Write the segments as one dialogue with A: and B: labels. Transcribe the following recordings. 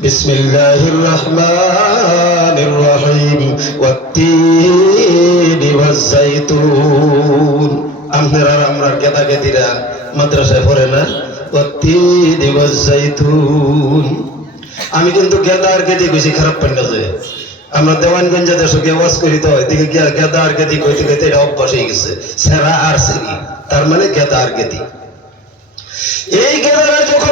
A: بسم الله الرحمن الرحيم والتين والزيتون আপনারা আমরা গেদা গেদিরা মাদ্রাসায় পড়ে না والتين والزيتون আমি কিন্তু গেদা আর গেদি বেশি খারাপ পাই না যে আমরা দেওয়ানগঞ্জে দেশে গিয়ে ওয়াজ করি তো এদিকে গিয়া গেদা আর গেদি কইতে কইতে এটা অভ্যাস হয়ে গেছে সেরা আর সেরি তার মানে গেদা আর গেদি এই গেদারা যখন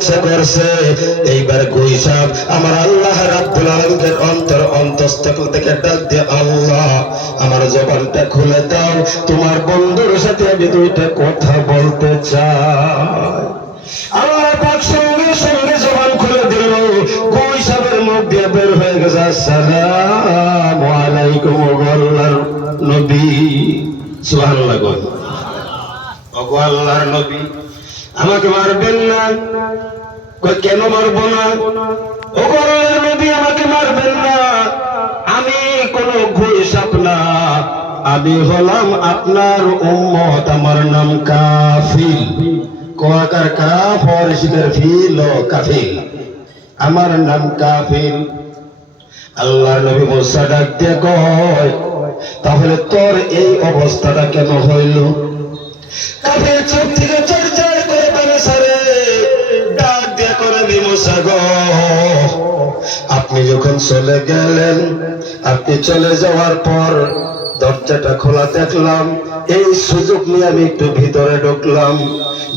A: ইচ্ছা করছে, এইবার গুইসাব আমার আল্লাহ রাব্বুল আলামিনের অন্তর অন্তঃস্থল থেকে ডাক দিয়ে, আল্লাহ, আমার জবানটা খুলে দাও, তোমার বন্ধুর সাথে আমি দুইটা কথা বলতে চাই। নবী। আমাকে মারবেন না। কেন মারবো না? আল্লাহর নবী, আমাকে মারবেন না। আমি কোনো ঘুষাপ না। আমি হলাম আপনার উম্মত, আমার নাম কাফিল। কোয়াকার কাফ আর ফিল ও কাফিল। আমার নাম কাফিল। আল্লাহর নবী মুসা ডাক দিয়ে কয়, তাহলে তোর এই অবস্থাটা কেন হইল? কাফের চোখ থেকে চড়চড় আপনি যখন চলে গেলেন, আপনি চলে যাওয়ার পর দরজাটা খোলা দেখলাম। এই সুযোগ নিয়ে আমি একটু ভিতরে ঢুকলাম।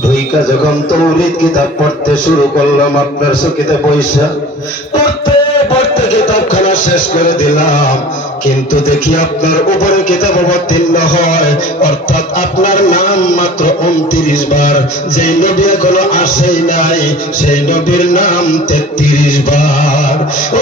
A: ঢুইকা যখন তৌরিদ কিতাব পড়তে শুরু করলাম, আপনার চকিতে পয়সা পড়তে শেষ করে দিলাম। কিন্তু দেখি আপনার উপরে কিতাব অবতীর্ণ হয়। অর্থাৎ আপনার নাম মাত্র উনত্রিশ বার। যে নবী এখনও আসেই নাই, সেই নবীর নাম তেত্রিশ বার। ও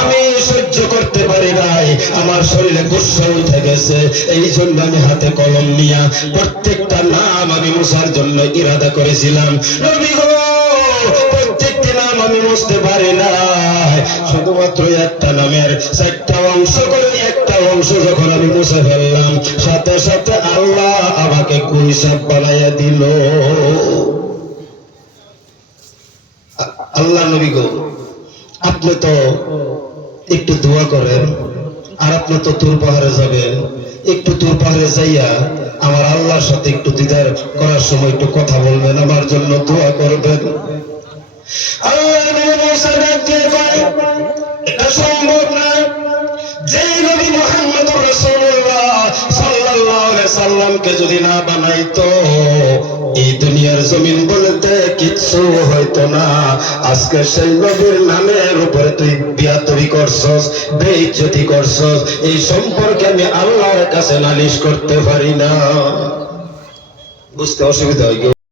A: আমি সহ্য করতে পারি নাই। আমার শরীরে গুসা উঠে গেছে এই জন্য আমি হাতে কলম নিয়া প্রত্যেকটা নাম আমি মুসার জন্য ইরাদা করেছিলাম। আমি বুঝতে পারি না। শুধুমাত্র একটা নামের চারটা অংশ করে একটা অংশ যখন আমি মুছে ফেললাম, সাথে সাথে আল্লাহ আমাকে কুইসাব বানাইয়া দিল। আল্লাহ নবী গো, আপনি তো একটু দোয়া করেন, আর আপনি তো তুর পাহাড়ে যাবেন। একটু তুর পাহাড়ে যাইয়া আমার আল্লাহর সাথে একটু দিদার করার সময় একটু কথা বলবেন, আমার জন্য দোয়া করবেন। আল্লাহ না। সাল্লামকে যদি না বানাইতো, এই দুনিয়ার জমিন বলতে না। আজকে সেই নবীর নামের উপরে তুই বিয়াতরি করছস, বেইজ্জতি করছস, এই সম্পর্কে আমি আল্লাহর কাছে নালিশ করতে পারি না। বুঝতে অসুবিধা হয়